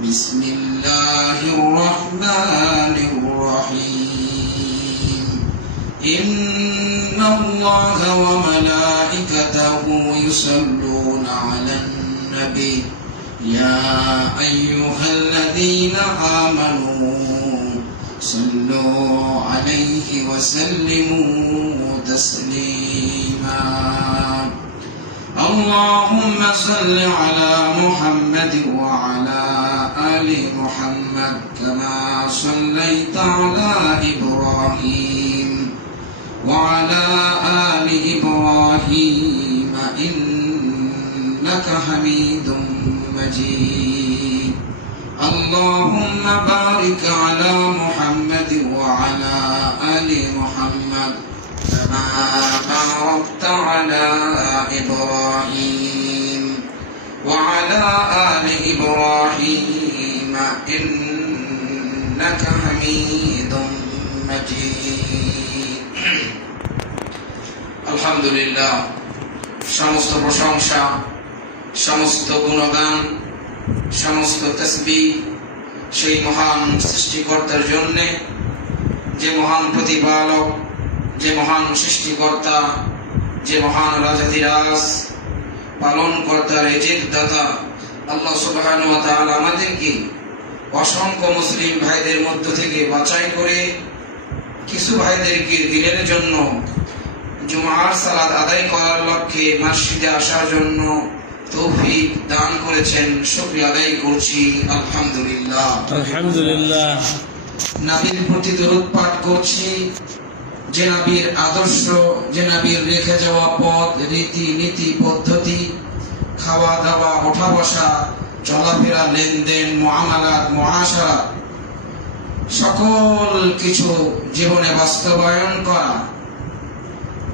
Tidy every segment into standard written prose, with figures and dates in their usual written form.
بسم الله الرحمن الرحيم إن الله وملائكته يصلون على النبي يا أيها الذين آمنوا صلوا عليه وسلموا تسليما اللهم صل على محمد وعلى آل محمد كما صليت على إبراهيم وعلى آل إبراهيم إنك حميد مجيد اللهم بارك على محمد وعلى آل محمد كما باركت على إبراهيم وعلى آل إبراهيم إنك حميد مجيد الحمد لله সমস্ত প্রশংসা সমস্ত গুণগান সমস্ত তাসবিহ সেই মহান সৃষ্টিকর্তার জন্য যে মহান প্রতিপালক যে মহান সৃষ্টিকর্তা যে মহান রাজাধিরাজ পালন কর্তা রিজিক দাতা আল্লাহ সুবহানাহু ওয়া তাআলা আমাদেরকে অসংখ্য মুসলিম ভাইদের মধ্য থেকে বাছাই করে কিছু ভাইদেরকে দিনের জন্য জুমার সালাত আদায় করার লক্ষ্যে মসজিদে আসার জন্য তৌফিক দান করেছেন শুকরিয়া আদায় করছি আলহামদুলিল্লাহ আলহামদুলিল্লাহ। নবীর প্রতি দরুদ পাঠ করছি যে নবীর আদর্শ যে নবীর রেখে যাওয়া পথ রীতি নীতি পদ্ধতি খাওয়া দাওয়া ওঠা বসা চলাফেরা লেনদেন মুআমালাত মুআশারা সকল কিছু জীবনে বাস্তবায়ন করা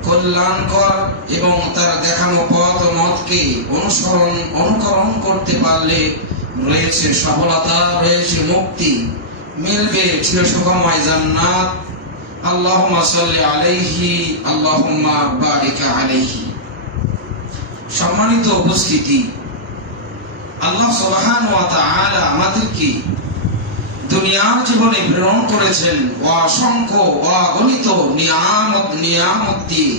কল্যাণকর এবং তার দেখানো পথ মতকে অনুকরণ করতে পারলে রয়েছে সফলতা রয়েছে মুক্তি মিলবে চিরসুখময় জান্নাত আল্লাহুম্মা সাল্লি আলাইহি আল্লাহুম্মা বারিক আলাইহি। সম্মানিত উপস্থিতি, আল্লাহ সুবহানাহু ওয়া তাআলা আমাদেরকে দুনিয়ার জীবনে প্রেরণ করেছেন অসংখ্য অগণিত নিয়ামত দিয়ে।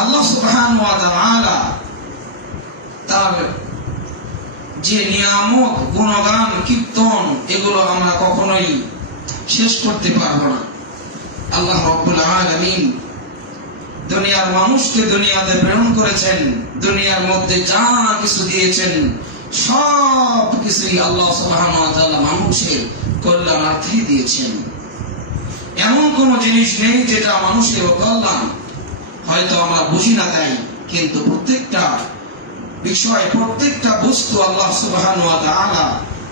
আল্লাহ সুবহানাহু ওয়া তাআলা তার যে নিয়ামত গুণগান কীর্তন এগুলো আমরা কখনোই শেষ করতে পারবো না। আল্লাহ রাব্বুল আলামিন দুনিয়ার মানুষকে দুনিয়াতে প্রেরণ করেছেন, দুনিয়ার মধ্যে যা কিছু দিয়েছেন সব কিছুই আল্লাহ সুবহানাহু ওয়া তাআলা মানুষের কল্যাণার্থে দিয়েছেন। এমন কোন জিনিস নেই যেটা মানুষের কল্যাণ হয়তো আমরা বুঝি না তাই, কিন্তু প্রত্যেকটা বিষয় প্রত্যেকটা বস্তু আল্লাহ সুবহানাহু ওয়া তাআলা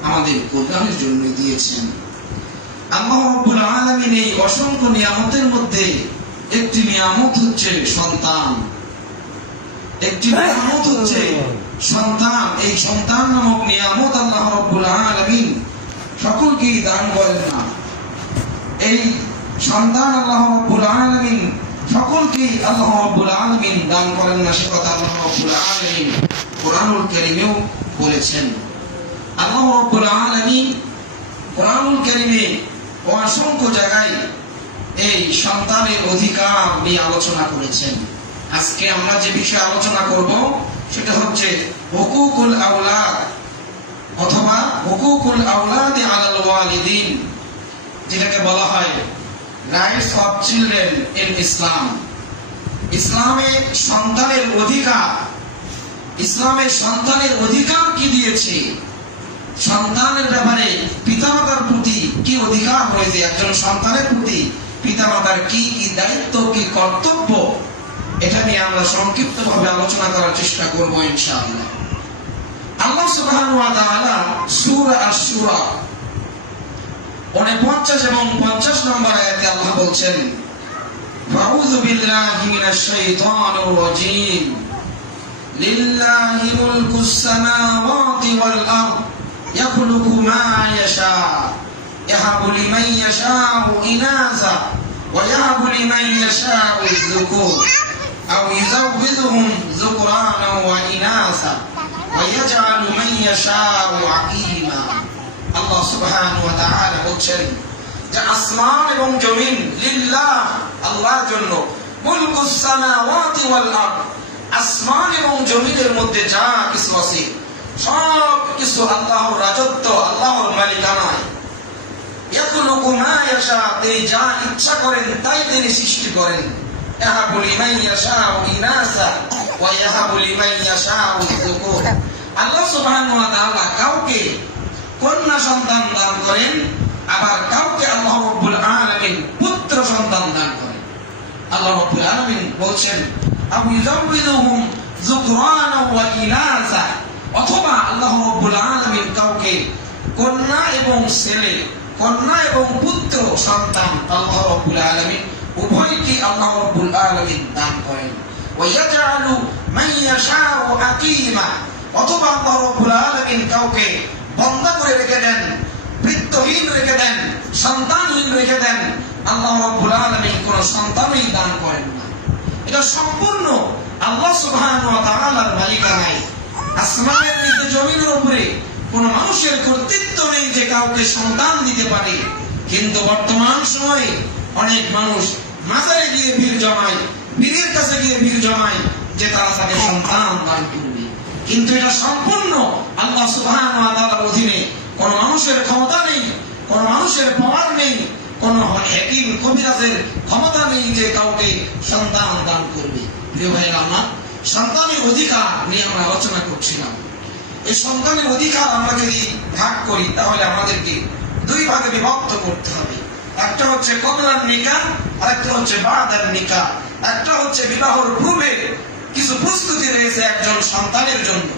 আমাদের কল্যাণের জন্য দিয়েছেন। আল্লাহ রাব্বুল আলামিন এই অসংখ্য নিয়ামতের মধ্যে একটি নিয়ামত হচ্ছে সন্তান, একটি নিয়ামত হচ্ছে সন্তান। এই সন্তান নামক নিয়ামত আল্লাহ রাব্বুল আলামিন সকলকেই দান করেন না। এই সন্তান আল্লাহ রাব্বুল আলামিন সকলকেই আল্লাহ রাব্বুল আলামিন দান করেন না, সে কথা আল্লাহ রাব্বুল আলামিন কোরআনুল কারীমেও বলেছেন। আল্লাহ রাব্বুল আলামিন কোরআনুল কারীমে অসংখ্য জায়গায় এই সন্তানের অধিকার নিয়ে আলোচনা করেছেন। আজকে আমরা যে বিষয়ে আলোচনা করব সেটা হচ্ছে হুকুকুল আওলাদ অথবা হুকুকুল আওলাদ আলাল ওয়ালিদিন, যেটাকে বলা হয় রাইটস অফ চিলড্রেন ইন ইসলাম। ইসলামে সন্তানের অধিকার, ইসলামের সন্তানের অধিকার কি দিয়েছে, সন্তানের ব্যাপারে পিতামাতার প্রতি কি অধিকার রয়েছে, একজন সন্তানের প্রতি পিতামাতার কি কি দায়িত্ব কি কর্তব্য, এটা নিয়ে আমরা সংক্ষিপ্তভাবে আলোচনা করার চেষ্টা করব ইনশাআল্লাহ। আল্লাহ সুবহানাহু ওয়া তাআলা সূরা আশ-শূরা 49 এবং 50 নম্বর আয়াতে আল্লাহ বলছেন, আউযু বিল্লাহি মিনাশ শাইতানির রাজীম লিল্লাহি মুলকুস সামাওয়াতি ওয়াল আরদ ইয়াখলুকু মা ইয়াশা ইয়াহাবু লিমান ইয়াশাউ ইনাসা ওয়া ইয়াহাবু লিমান ইয়াশাউ আয-যুকুর আও ইউযাওযিযুহুম যুকরানা ওয়া ইনাসা ওয়া ইয়াজআলু মান ইয়াশাউ আকীমা। আল্লাহ সুবহানাহু ওয়া তাআলা বলেন যে আসমান এবং জমিন লিল্লাহ, আল্লাহর জন্য, মুলকুস সামাওয়াতি ওয়াল আরদ, আসমান এবং জমিনের মধ্যে যা কিছু আছে সব কিছু আল্লাহর রাজত্ব, আল্লাহর মালিকানায়। ইয়াখলুকু মা ইয়াশা, তিনি যা ইচ্ছা করেন তাই তিনি সৃষ্টি করেন। ইয়াহাবু লিমান ইয়াশাউ ইনাসা ওয়া ইয়াহাবু লিমান ইয়াশাউ যুকুর। আল্লাহ সুবহানাহু ওয়া তাআলা কাউকে কন্যা সন্তান দান করেন, আবার কাউকে আল্লাহ রাব্বুল আলামিন পুত্র সন্তান দান করেন। আল্লাহ রাব্বুল আলামিন বলেন আবু ইউযাউযুহুম যুকরানা ওয়া ইনাসা, অথবা আল্লাহ রাব্বুল আলামিন কাউকে কন্যা এবং ছেলে, কন্যা এবং পুত্র সন্তান আল্লাহ রাব্বুল আলামিন উভয়কে আল্লাহ রাব্বুল আলামিন দান করেন। ওয়া ইয়াজআলু মান ইয়াশাউ আকীমা, অথবা আল্লাহ রাব্বুল আলামিন কাউকে বন্ধা করে রেখে দেন, বৃত্তহীন রেখে দেন, সন্তানহীন রেখে দেন। আল্লাহ রাব্বুল আলামিন কোন সন্তানই দান করেন না। এটা সম্পূর্ণ আল্লাহ সুবহানাহু ওয়া তাআলার মালিকানায়। আসমানের নিচে জমিনের উপরে কোন মানুষের কর্তৃত্ব নেই যে কাউকে সন্তান দিতে পারে। কিন্তু বর্তমান সময়ে অনেক মানুষ মাজারে গিয়ে ভিড় জমায়, পীরের কাছে গিয়ে ভিড় জমায় যে তারা তাকে সন্তান দান করবে। কিন্তু এটা সম্পূর্ণ আল্লাহ সুবহানাহু ওয়া তাআলার অধীনে। কোন মানুষের ক্ষমতা নেই, কোন মানুষের পাওয়ার নেই, কোন হাকিম কবিরাজের ক্ষমতা নেই যে কাউকে সন্তান দান করবে। প্রিয় ভাইরা আমার, সন্তানের অধিকার নিয়ে আমরা আলোচনা করছিলাম। এই সন্তানের অধিকার আমরা যদি ভাগ করি তাহলে আমাদেরকে দুই ভাগে বিভক্ত করতে হবে। একটা হচ্ছে কবলার নিকাহ, আর একটা হচ্ছে বাদার নিকাহ। একটা হচ্ছে বিবাহের পূর্বে কিছু প্রস্তুতি রয়েছে একজন সন্তানের জন্য।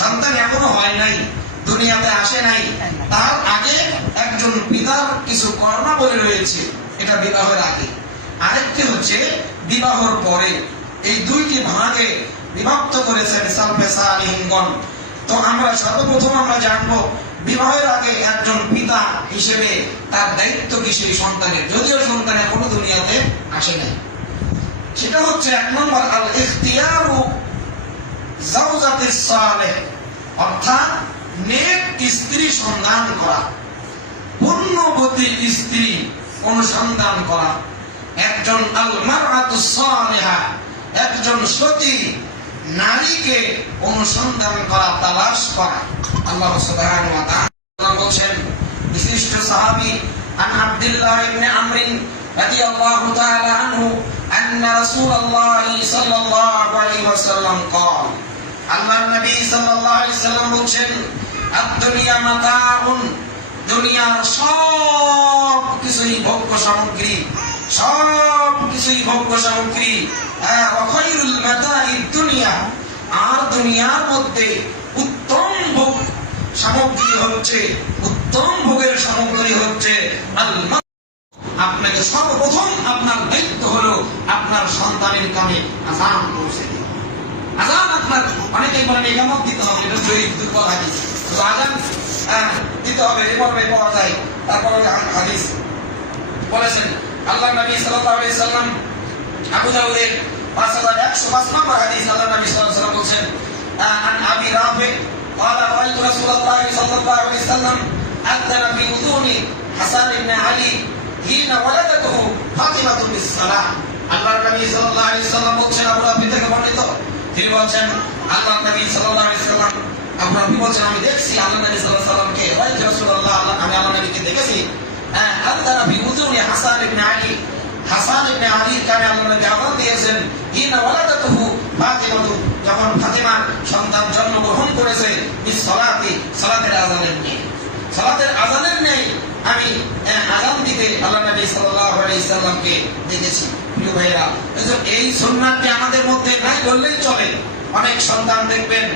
সন্তান এখনো হয় নাই, দুনিয়াতে আসে নাই, তার আগে একজন পিতার কিছু কর্মাবলী রয়েছে, এটা বিবাহের আগে। আরেকটি হচ্ছে বিবাহের পরে। এই দুইটি ভাগে বিভক্ত করেছেন সালফে সালিহিনগণ। তো আমরা সর্বপ্রথম আমরা জানবো বিবাহের আগে একজন পিতা হিসেবে তার দায়িত্ব কি সেই সন্তানের, যদিও সন্তান এখনো দুনিয়াতে আসে নাই। সেটা হচ্ছে এক নম্বর আল ইখতিয়ারু জাওজাতিস সালেহ, অর্থাৎ নেক স্ত্রী সন্ধান করা, পূর্ণবতী স্ত্রী অনুসন্ধান করা। একজন আল মারআতুস সালিহা, একজন সতী নারীকে অনুসন্ধান করা, তালাশ করা। আল্লাহ সুবহানাহু ওয়া তাআলা বলেন, বিশিষ্ট সাহাবী আন আব্দুল্লাহ ইবনে আমর রাদিয়াল্লাহু তাআলা আনহু আন্না রাসূলুল্লাহ সাল্লাল্লাহু আলাইহি ওয়াসাল্লাম قال, আল্লাহর নবী সাল্লাল্লাহু আলাইহি ওয়াসাল্লাম বলেন, আদ-দুনিয়া মাতাউন, দুনিয়ার সব কিছুই ভোগ্য সামগ্রী, সব কিছুই ভোগ্য সামগ্রী। ওয়া খায়রুল মাতাইদ দুনিয়া, আর দুনিয়ার মধ্যে উত্তম ভোগ সামগ্রী হচ্ছে, উত্তম ভোগের সামগ্রী হচ্ছে আল্লাহ। আপনাকে সর্বপ্রথম আপনার দায়িত্ব হলো আপনার সন্তানের কানে আযান পৌঁছে দিন। আযান আপনার, অনেকেই বলেন ইকামত দিতে হবে, এটা দুর্বল হাদিস। তো আযান দিতে হবে, রিপোর্টে পাওয়া যায়। তারপরে হাদিস বলেছেন আল্লাহর নবী সাল্লাল্লাহু আলাইহি সাল্লাম, আবু দাউদের 5105 নম্বর হাদিস, আল্লাহর নবী সাল্লাল্লাহু আলাইহি সাল্লাম বলেন, আন আবি রাফি قال رأيت رسول الله صلى الله عليه وسلم أذن في أذن حسن بن علي حين ولدته فاطمة بالصلاة। আল্লাহর নবী সাল্লাল্লাহু আলাইহি সাল্লাম বলেন, আবু রাফি থেকে বর্ণিত, তিনি বলেন আল্লাহর নবী সাল্লাল্লাহু আলাইহি সাল্লাম, আবু রাফি বলেন, আমি দেখছি আল্লাহর নবী সাল্লাল্লাহু আলাইহি সাল্লামকে, রাআইতু রাসূলুল্লাহ, আমি আল্লাহর নবীকে দেখেছি, আযযান ফি উযুনি হাসান ইবনে আলী, হাসান ইবনে আলীর কানে আল্লাহর নবী আযান দিয়েছেন, হিনা ওয়ালাদাতুহু ফাতিমা, যখন ফাতিমা সন্তান জন্মগ্রহণ করেছে, বিসসালাতি, সালাতের আযানের নেই, সালাতের আযানের নেই, আমি আযান দিতে আল্লাহর নবী সাল্লাল্লাহু আলাইহি সাল্লামকে দেখেছি। প্রিয় ভাইরা, এই সুন্নাতটি আমাদের মধ্যে নাই বললেই চলে। অনেক সন্তান দেখবেন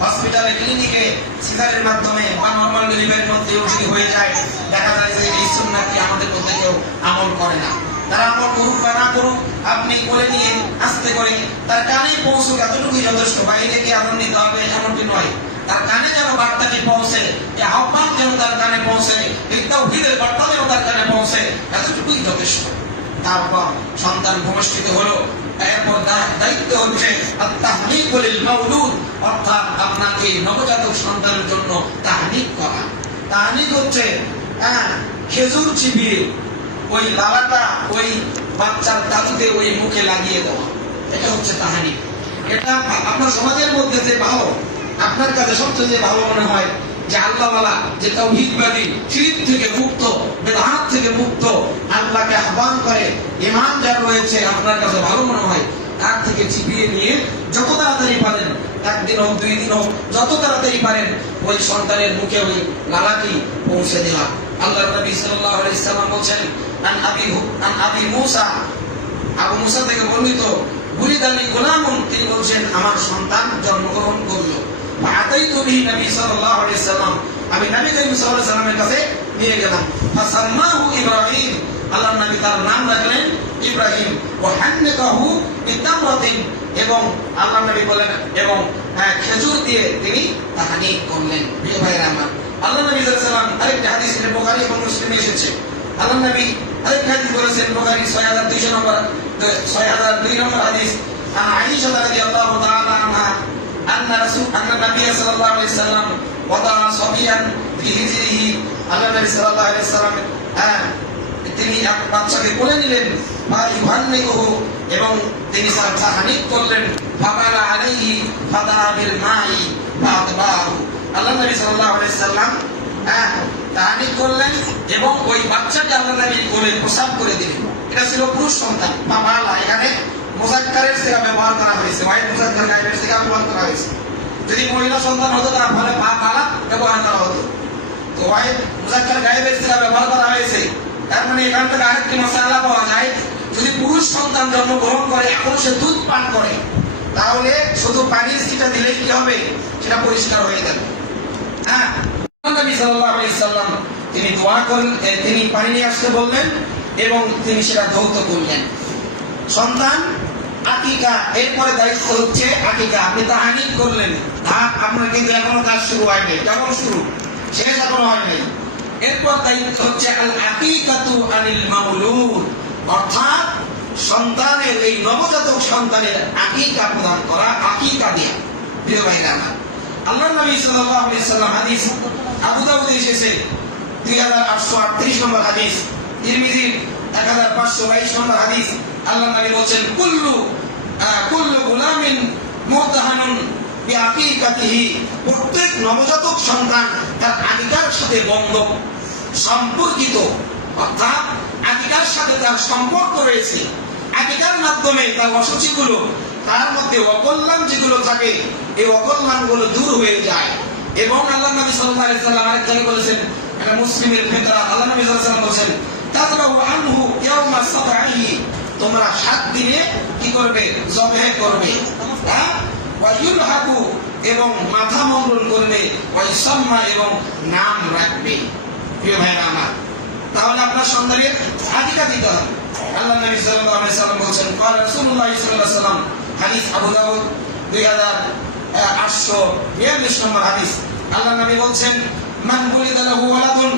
হসপিটালে, ক্লিনিকে সিজারের মাধ্যমে বা নরমাল ডেলিভারির মধ্যে উঠি হয়ে যায়। দেখা যায় যে এই সুন্নাতটি আমাদের মধ্যে কেউ আমল করে না। তারা আমল করুক বা না করুক, আপনি কোলে নিয়ে আস্তে করে তার কানে পৌঁছুক, এতটুকুই যথেষ্ট। বাইরে গিয়ে আনন্দ নিতে হবে এমনটি নয়, তার কানে যেন বার্তাটি পৌঁছে, এই আহ্বান যেন তার কানে পৌঁছে, এই তাওহীদের বার্তা যেন তার কানে পৌঁছে, এতটুকুই যথেষ্ট। তারপর সন্তান ভূমিষ্ঠিত হলো, এরপর দায়িত্ব হচ্ছে আত-তাহনিক লিল মাউলুদ, অর্থাৎ আপনাকে নবজাতক সন্তানের জন্য তাহনিক করা। তাহনিক হচ্ছে খেজুর চিবিয়ে ওই লালাটা ওই বাচ্চার দাঁতে ওই মুখে লাগিয়ে দেওয়া, এটা হচ্ছে তাহনিক। এটা আপনার সমাজের মধ্যে যে ভালো, আপনার কাছে সবচেয়ে যে ভালো মনে হয় যে আল্লাহওয়ালা, যে তাওহীদবাদী, শিরক থেকে মুক্ত, বিদআত থেকে মুক্ত, আল্লাহকে আহ্বান করে ঈমান যার রয়েছে, আপনার কাছে ভালো মনে হয় তার থেকে ছিপিয়ে নিয়ে যত তাড়াতাড়ি পারেন, একদিন হোক 2 দিন হোক, যত তাড়াতাড়ি পারেন ওই সন্তানের মুখে ওই লালাটি পৌঁছে দেওয়া। আল্লাহর নবী সাল্লাল্লাহু আলাইহি ওয়াসাল্লাম বলেন, আন আবি মুসা, আবু মুসা থেকে বর্ণিত, বুলিদালি গোলামুন, তিনি বলছেন আমার সন্তান জন্মগ্রহণ করলো। ফাআতাইতু বিহি নবী সাল্লাল্লাহু আলাইহি ওয়াসাল্লাম, আমি নবী করিম সাল্লাল্লাহু আলাইহি ওয়াসাল্লামের কাছে নিয়ে গেলাম। ফাসাম্মাহু ইব্রাহিম, আল্লাহর নবী তার নাম রাখলেন ইব্রাহিম। ওয়া হান্নাকাহু বিতামরাতিন, এবং আল্লাহর নবী বলেন এবং খেজুর দিয়ে তিনি তাহনিক করলেন। প্রিয় ভাইরা আমার, আল্লাহর নবী সাল্লাল্লাহু আলাইহি ওয়াসাল্লাম আরেকটা হাদিস বুখারী এবং মুসলিমে এসেছে। আল্লাহর নবী আরেকটা হাদিস বলেছেন, বুখারী 6200 নম্বর 6002 নম্বর হাদিস, আয়েশা রাদিয়াল্লাহু তাআলা আনহা আন্না নবী সাল্লাল্লাহু আলাইহি ওয়াসাল্লাম ওয়াদা সাবিয়ান ফি হিজরিহি, আল্লাহর নবী সাল্লাল্লাহু আলাইহি ওয়াসাল্লাম তিনি এক বাচ্চাকে কোলে নিলেন, বা ইউহান্নিকুহু, এবং তিনি তার তাহনিক করলেন। ফাবালা আলাইহি ফাদা বিল মাই ফাতবাহু, আল্লাহর নবী সাল্লাল্লাহু আলাইহি ওয়াসাল্লাম তাহনিক করলেন এবং ওই বাচ্চাকে আল্লাহর নবী কোলে প্রসাব করে দিলেন। এটা ছিল পুরুষ সন্তান। ফাবালা এখানে মুযাক্কারের সিগা ব্যবহার করা হয়েছে, ওয়াহিদ মুযাক্কার গায়েবের সিগা ব্যবহার করা হয়েছে। যদি মহিলা সন্তান হতো তাহলে ফাবালা ব্যবহার করা হতো। তো ওয়াহিদ মুযাক্কার গায়েবের সিগা ব্যবহার করা হয়েছে। তার মানে এখান থেকে আরেকটি মাসালা পাওয়া যায়, যদি পুরুষ সন্তান জন্মগ্রহণ করে এখন সে দুধ পান করে, তাহলে শুধু পানির ছিটা দিলেই কি হবে, সেটা পরিষ্কার হয়ে যাবে। নবী সাল্লাল্লাহু আলাইহি ওয়াসাল্লাম তিনি দোয়া করলেন, তিনি পানি নিয়ে আসতে বললেন এবং তিনি সেটা ধৌত করলেন। সন্তান আকিকা, এরপরে দায়িত্ব হচ্ছে আকিকা। আপনি তাহনিক করলেন, আপনার কিন্তু এখনো কাজ শুরু হয়নি, কেবল শুরু, শেষ এখনো হয়নি। এরপর দায়িত্ব হচ্ছে আল আকিকাতু আনিল মাউলুদ, অর্থাৎ সন্তানের, এই নবজাতক সন্তানের আকিকা প্রদান করা, আকিকা দেয়া। প্রিয় ভাইরা আমার, আল্লাহর নবী সাল্লাল্লাহু আলাইহি ওয়াসাল্লাম হাদিস আবু দাউদে এসেছে 2838 নম্বর হাদিস, তিরমিজির 1522 নম্বর হাদিস। আল্লাহর নবী বলেন, কুল্লু গুলামিন মুতাহানুন বিআকিকাতিহি, প্রত্যেক নবজাতক সন্তান তার আকিকার সাথে বন্ধন সম্পর্কিত, অর্থাৎ আকিকার সাথে তার সম্পর্ক রয়েছে। আকিকার মাধ্যমে তার অসুচিগুলো, তার মধ্যে অকল্যাণ যেগুলো থাকে, এই অকল্যাণগুলো দূর হয়ে যায়। এবং আল্লাহর নবী সাল্লাল্লাহু আলাইহি ওয়াসাল্লাম আরেক জায়গায় বলেছেন, এটা মুসলিমের ভেতরে, আল্লাহর নবী সাল্লাল্লাহু আলাইহি ওয়াসাল্লাম বলেছেন, তাযবাহু আনহু ইয়াওমা সাবঈহি, তোমরা 7 দিনে কি করবে, জবেহ করবে। ওয়া ইউলহাকু, এবং মাথা মণ্ডল করবে, ওয়া ইসাম্মা, এবং নাম রাখবে। প্রিয় ভাইরা আমার, তাহলে আপনার সন্তানের আকিকা দিতে হবে। আল্লাহর নবী সাল্লাল্লাহু আলাইহি ওয়াসাল্লাম বলেছেন, ক্বাল রাসূলুল্লাহ সাল্লাল্লাহু আলাইহি ওয়াসাল্লাম, হাদিস আবু দাউদ 2842 নম্বর হাদিস। আল্লাহর নবী বলেন, মান বুলিদা লাহু ওয়ালাদুন,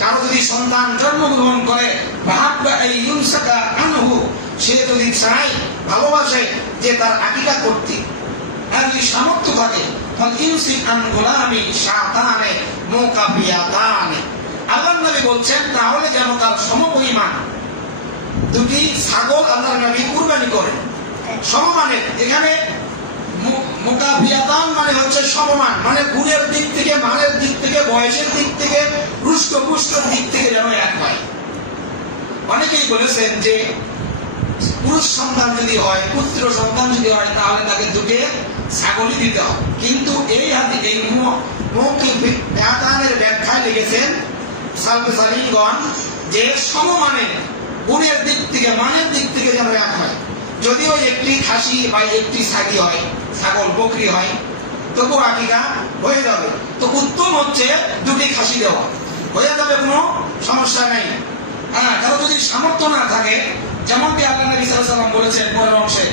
কারো যদি সন্তান জন্মগ্রহণ করে, বাহাব্বা আইয়ুনসাকা আনহু, সে যদি চায়, ভালোবাসে যে তার আকিকা করতে, আর যদি সামর্থ্য থাকে, ফাল ইউসিক আন গুলামি শাতানে মুকাফিয়াতানে, আল্লাহর নবী বলছেন তাহলে যেন তার সমপরিমাণ 2টি ছাগল আল্লাহর নবী কুরবানি করেন, সমমানের। এখানে মুকাফিয়াতান মানে হচ্ছে সমমান, মানে গুণের দিক থেকে, মানের দিক থেকে, বয়সের দিক থেকে, পুষ্টর দিক থেকে যেন এক হয়। অনেকেই বলেছেন যে পুরুষ সন্তান যদি হয়, পুত্র সন্তান যদি হয়, তাহলে তাকে 2টি ছাগলই দিতে হবে। কিন্তু এই হাতে এই মুকাফিয়াতানের ব্যাখ্যায় লিখেছেন সালফে সালিহগণ যে সমমানের, গুণের দিক থেকে, মানের দিক থেকে যেন এক হয়। যদিও একটি খাসি বা একটি ছাগি হয়, ছাগল বকরি হয়, তবু আকিকা হয়ে যাবে। তো উত্তম হচ্ছে 2টি খাসি দেওয়া, হয়ে যাবে, কোনো সমস্যা নেই। কারো যদি সামর্থ্য না থাকে, যেমনটি আল্লাহর নবী সাল্লাল্লাহু আলাইহি ওয়াসাল্লাম বলেছেন পরের অংশে,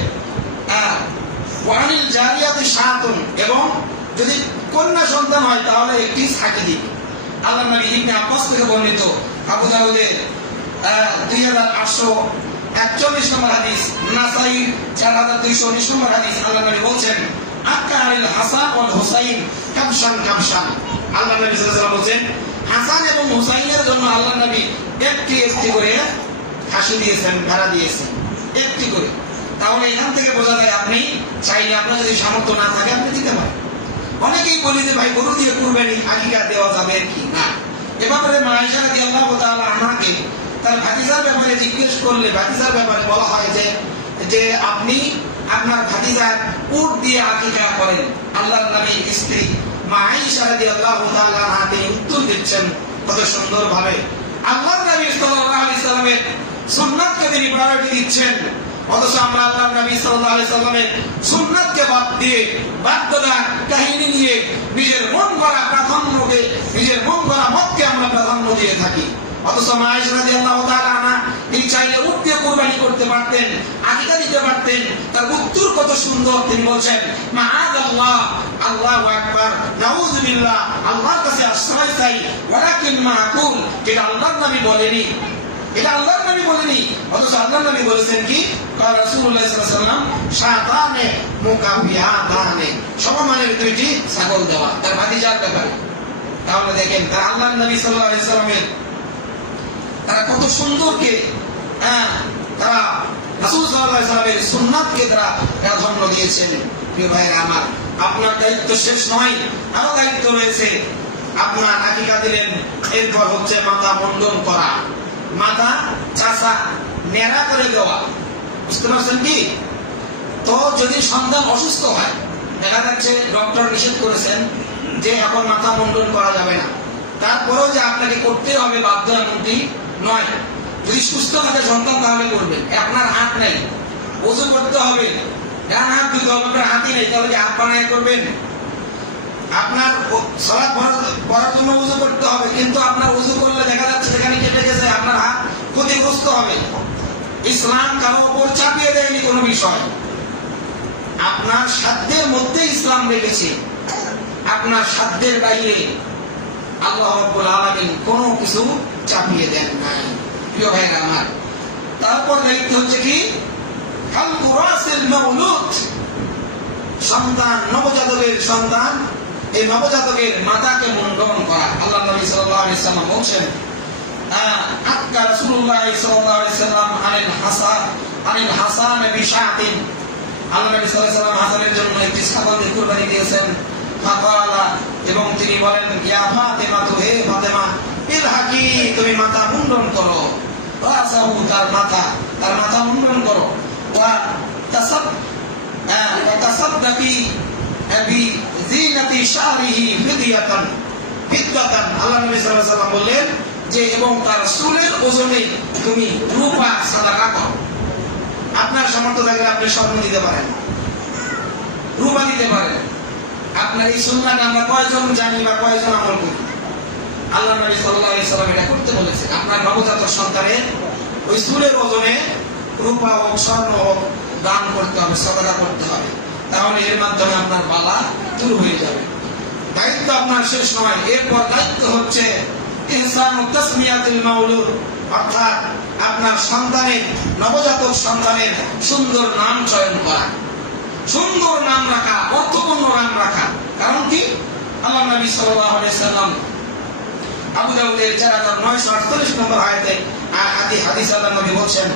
ওয়ানিল জারিয়াতি শাতুন, এবং যদি কন্যা সন্তান হয় তাহলে একটি ছাগি দিবে। আল্লাহর নবী ইবনে আব্বাস থেকে বর্ণিত, আবু দাউদে 41 নম্বর হাদিস, নাসাই 4219 নম্বর হাদিস, আল্লাহ নবী বলছেন আকারিল হাসান ওয়াল হুসাইন কাবশান কাবশান। আল্লাহ নবী সাল্লাল্লাহু আলাইহি ওয়াসাল্লাম বলছেন হাসান এবং হুসাইনের জন্য আল্লাহ নবী একটি একটি করে হাসি দিয়েছেন, ভেড়া দিয়েছেন, একটি করে। তাহলে এখান থেকে বোঝা যায় আপনি চাইলে, আপনার যদি সামর্থ্য না থাকে আপনি দিতে পারেন। অনেকেই বলি যে ভাই গরু দিয়ে কুরবানি আকিকা দেওয়া যাবে কি না। এ ব্যাপারে মা আয়েশা রাদিয়াল্লাহু তাআলা আনহাকে তার ভাতিজার ব্যাপারে জিজ্ঞেস করলে ভাতিজার ব্যাপারে বলা হয় যে আপনি আপনার ভাতিজার উট দিয়ে আকিকা করেন। আল্লাহর নবীর স্ত্রী মা আয়েশা রাদিয়াল্লাহু তাআলা আনহা তিনি উত্তর দিচ্ছেন কত সুন্দর ভাবে। আল্লাহর নবী সাল্লাল্লাহু আলাইহি সাল্লামের সুন্নাতকে তিনি প্রায়োরিটি দিচ্ছেন, অথচ আমরা আল্লাহর নবী সাল্লাল্লাহু আলাইহি সাল্লামের সুন্নাতকে বাদ দিয়ে বাধ্যতা কাহিনী নিয়ে নিজের মন গড়া প্রাধান্যকে, নিজের মন গড়া মতকে আমরা প্রাধান্য দিয়ে থাকি। অথচ মা আয়েশা রাদিয়াল্লাহু তাআলা আনহা তিনি চাইলে উট দিয়ে কুরবানি করতে পারতেন, আকিকা দিতে পারতেন। তার উত্তর কত সুন্দর, তিনি বলছেন মাআযাল্লাহ, আল্লাহু আকবার, নাউযুবিল্লাহ, আল্লাহর কাছে আশ্রয় চাই, ওয়ালাকিন মাকুল, যেটা আল্লাহর নবী বলেনি, এটা আল্লাহর নবী বলেনি। অথচ আল্লাহর নবী বলেছেন কি রাসূলুল্লাহ সাল্লাল্লাহু আলাইহি ওয়াসাল্লাম শাতানে মুকাবিয়াতানে, সমমানের দুইটি ছাগল দেওয়া তার ভাতিজার ব্যাপারে। তাহলে দেখেন তার আল্লাহর নবী সাল্লাল্লাহু আলাইহি ওয়াসাল্লামের তারা কত সুন্দরকে তারা রাসূল সাল্লাল্লাহু আলাইহি ওয়াসাল্লামের সুন্নাতকে তারা প্রাধান্য দিয়েছেন। প্রিয় ভাইরা আমার, আপনার দায়িত্ব শেষ নয়, আরো দায়িত্ব রয়েছে। আপনার আকিকা দিলেন, এরপর হচ্ছে মাথা মুন্ডন করা, মাথা চাচা নেড়া করে দেওয়া, বুঝতে পারছেন কি? তো যদি সন্তান অসুস্থ হয়, দেখা যাচ্ছে ডক্টর নিষেধ করেছেন যে এখন মাথা মুন্ডন করা যাবে না, তারপরেও যে আপনাকে করতে হবে বাধ্য এমনটি নয়। যদি সুস্থ থাকে সন্তান তাহলে করবেন। আপনার হাত নেই, ওযু করতে হবে, ডান হাত ধুতে হবে, আপনার হাতই নেই, তাহলে হাত বানায় করবেন। আপনার সালাত পড়ার জন্য ওযু করতে হবে, কিন্তু আপনার ওযু করলে দেখা যাচ্ছে সেখানে কেটে গেছে, আপনার হাত ক্ষতিগ্রস্ত হবে। ইসলাম কারো উপর চাপিয়ে দেয়নি কোনো বিষয়, আপনার সাধ্যের মধ্যে ইসলাম রেখেছে, আপনার সাধ্যের বাইরে আল্লাহ রাব্বুল আলামিন কোনো কিছু চাপিয়ে দেন নাই। প্রিয় ভাইরা আমার, তারপর দায়িত্ব হচ্ছে কি খালকু রাসিল মাউলুদ, সন্তান, নবজাতকের সন্তান, এই নবজাতকের মাথাকে মুন্ডন করা। আল্লাহ নবী সাল্লাল্লাহু আলাইহি ওয়াসাল্লাম বলেন আক্কা রাসূলুল্লাহ সাল্লাল্লাহু আলাইহি ওয়াসাল্লাম আনিল হাসান বিশাতিন, আল্লাহ নবী সাল্লাল্লাহু আলাইহি ওয়াসাল্লাম হাসানের জন্য একটি ছাগলের কুরবানি দিয়েছেন। ফাকালা, এবং তিনি বলেন ইয়া ফাতেমা, তো হে ফাতেমা, ইলহাকি, তুমি মাথা মুন্ডন করো, রাসাহু, তার মাথা মুন্ডন করো, ওয়া তাসাদদাকি বিযিনাতি শারিহি ফিদিয়াতান, আল্লাহ নবী সাল্লাল্লাহু আলাইহি ওয়াসাল্লাম বললেন যে এবং তার চুলের ওজনে তুমি রূপা সাদাকা করো। আপনার সামর্থ্য থাকলে আপনি স্বর্ণ দিতে পারেন, রূপা দিতে পারেন। আপনার এই সুন্নাহটা আমরা কয়জন জানি বা কয়জন আমল করি? আল্লাহ নবী সাল্লাল্লাহু আলাইহি ওয়াসাল্লাম এটা করতে বলেছেন। আপনার নবজাতক সন্তানের ওই চুলের ওজনে রূপা ও স্বর্ণ দান করতে হবে, সাদাকা করতে হবে, তাহলে এর মাধ্যমে আপনার বালা দূর হয়ে যাবে। দায়িত্ব আপনার শেষ নয়, এরপর দায়িত্ব হচ্ছে ইহসানু তাসমিয়াতুল মাউলুদ, অর্থাৎ আপনার সন্তানের, নবজাতক সন্তানের সুন্দর নাম চয়ন করা, সুন্দর নাম রাখা, অর্থপূর্ণ নাম রাখা। কারণ কি আল্লাহ নবী সাল্লাল্লাহু আলাইহি ওয়াসাল্লাম আবু দাউদের 4948 নম্বর হাদিস আল্লাহ নবী বলেন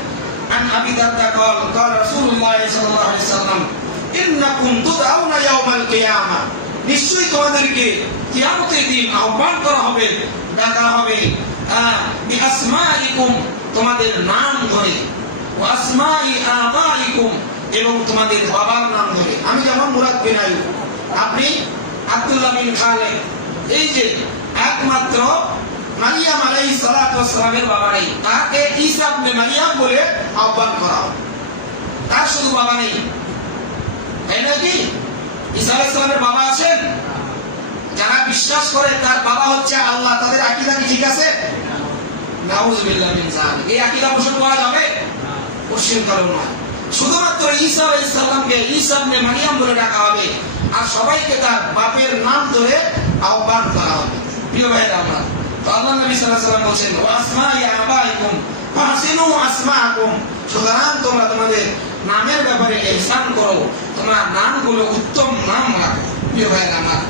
আন আবি দারদা قال رسول الله صلى الله عليه وسلم ইন্নাকুম তুদআউনা ইয়াওমাল কিয়ামা, নিশ্চয়ই তোমাদেরকে কিয়ামতের দিন আহ্বান করা হবে, ডাকা হবে বিআসমাইকুম, তোমাদের নাম ধরে, ওয়া আসমাই আবাইকুম, এবং তোমাদের বাবার নাম ধরে। আমি যেমন মুরাদ বিন আইয়ুব, আপনি আব্দুল্লাহ বিন খালেদ, এই যে একমাত্র মারিয়াম আলাইহিস সালাতু ওয়াস সালামের বাবা নেই, তাকে ঈসা ইবনে মারিয়াম বলে আহ্বান করা হবে, তার শুধু বাবা নেই, তাই নাকি? ঈসা আলাইহিস সালামের বাবা আছেন, যারা বিশ্বাস করে তার বাবা হচ্ছে আল্লাহ, তাদের আকীদা কি ঠিক আছে? নাউযুবিল্লাহ মিন যালিক। এই আকীদা পোষণ করা যাবে? পোষণ করা নয়। শুধুমাত্র ঈসা আলাইহিস সালামকে ঈসা ইবনে মারিয়াম বলে ডাকা হবে, আর সবাইকে তার বাপের নাম ধরে আহ্বান করা হবে। প্রিয় ভাইরা আমার, তো আল্লাহ নবী সাল্লাল্লাহু আলাইহি ওয়াসাল্লাম বলেন ওয়া আসমাই আবাইকুম ফাহসিনু আসমাআকুম, সুতরাং তোমরা তোমাদের নামের ব্যাপারে ইহসান করো, তোমরা নামগুলো উত্তম নাম রাখো। প্রিয় ভাইরা আমার,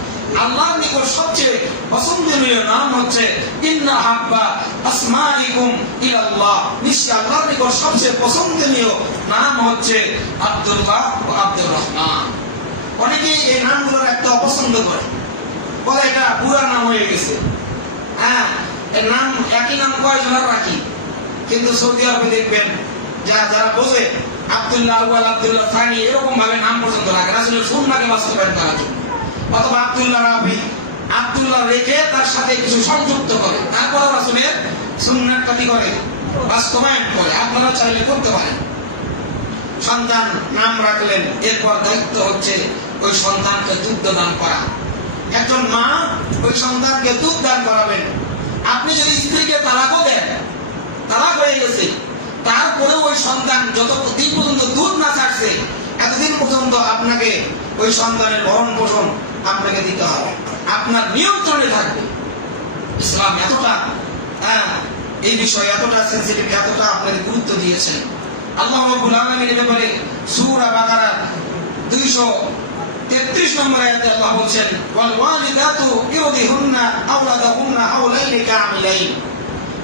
আল্লাহর নিকট সবচেয়ে পছন্দনীয় নাম হচ্ছে ইন্না হাব্বা আসমাইকুম ইলাল্লাহ। নিশ্চয় আল্লাহর নিকট সবচেয়ে পছন্দনীয় নাম হচ্ছে আব্দুল্লাহ ও আব্দুর রহমান। অনেকেই এই নামগুলোর একটা অপছন্দ করে, বলে এটা বুড়া নাম হয়ে গেছে। হ্যাঁ, এর নাম একই নাম কয়জনের রাখি, কিন্তু সৌদি আরবে দেখবেন যারা বোঝে আব্দুল্লাহ আউয়াল, আব্দুল্লাহ থানি, এরকম ভাবে নাম পর্যন্ত রাখে আসলে সুন্নাহকে বাস্তবায়ন করার জন্য। অথবা আব্দুল্লাহ রাবি, আব্দুল্লাহ রেখে তার সাথে কিছু সংযুক্ত করে, তারপর রাসূলের সুন্নাহটা কি করে বাস্তবায়ন করে। আপনারা চাইলে করতে পারেন। সন্তান নাম রাখলেন, এরপর দায়িত্ব হচ্ছে ওই সন্তানকে দুগ্ধ দান করা। একজন মা ওই সন্তানকে দুধ দান করাবেন। আপনি যদি স্ত্রীকে তালাকও দেন, তালাক হয়ে গেছে, তারপরেও ওই সন্তান যতদিন পর্যন্ত দুধ না ছাড়ছে এতদিন পর্যন্ত আপনাকে ওই সন্তানের ভরণ পোষণ আপনাকে দিতে হবে, আপনার নিয়ন্ত্রণে থাকবে। ইসলাম এতটা এই বিষয়ে এতটা সেনসিটিভ, এতটা আপনাকে গুরুত্ব দিয়েছেন। আল্লাহ রাব্বুল আলামিন এর ব্যাপারে সূরা বাকারা 233 নম্বর আয়াতে আল্লাহ বলেন, ওয়াল ওয়ালিদাতু ইউদিহুন্না আওলাদাহুন্না হাওলাইনি কামিলাইন।